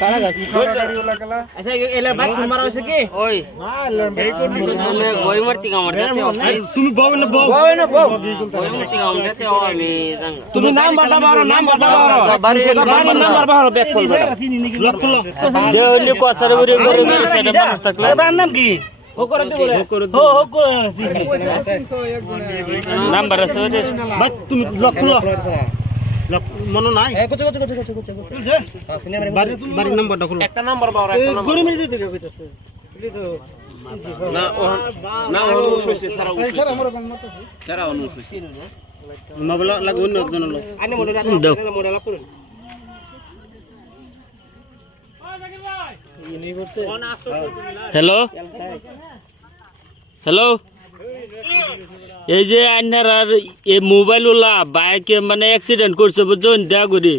কারা গাছ আচ্ছা এলা বাইক মারা হইছে কি ওই মানে গই মারতি কামড় দিতে তুমি বউ না বউ গই মারতি কামড় দিতে ও আমি জাঙ্গা তুমি নাম বাটা বারো বাড়ি নাম্বার বারো ব্যাক কল বেটা লক লক যে হলি কোসারে বুড়ি করে সেটা মানুষ থাকলে তার নাম কি ও করে দে বলে ও করে নাম্বার আছে ওরে বাট তুমি লক লক লক মনে নাই বাড়ির নাম্বারটা খুলো একটা নাম্বার বাবা একটা নাম্বার গরি মেরে দিতে কইতাছে না না অনুষ হইছে সারা আমার বাংলা তো সারা অনুষ হইছে মোবাইল লাগবে অন্য একজন লোক আনে মডেল করুন হ্যালো হ্যালো এই যে আন্নার আর এই মোবাইল ওলা বাইকে মানে অ্যাক্সিডেন্ট করছে বুঝছেন দেখা করি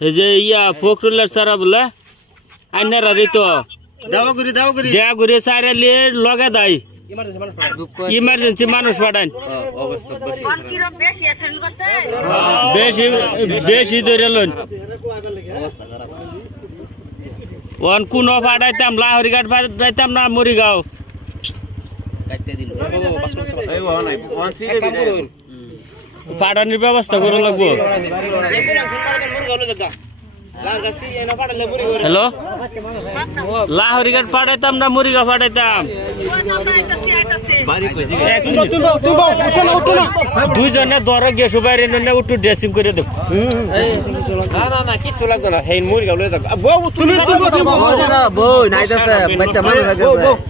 এই যে ইয়া ফখরুল্লাহ সারা বলে আন্নার আর তো দাও করি দেখা করি সাইরালি লগে দেয় ইমার্জেন্সি মানুষ পাঠান বেশি বেশি ধরে লোন ওন কোন পাঠাইতাম লাহরিঘাট পাঠাইতাম না মরিগাঁও পাঠানোর ব্যবস্থা করে লাগবো হ্যালো লাহরিঘাট পাঠাইতাম না মরিগাঁও পাঠাইতাম দুইজনে দরে গেছো বাইরে উঠু ড্রেসিং করে দেব না কিচ্ছু লাগতো না হেন মরিগাঁও লয়ে যাবো বউ নাইতাছে বাচ্চা মানুষ আছে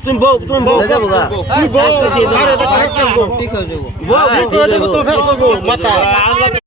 তুমি বউ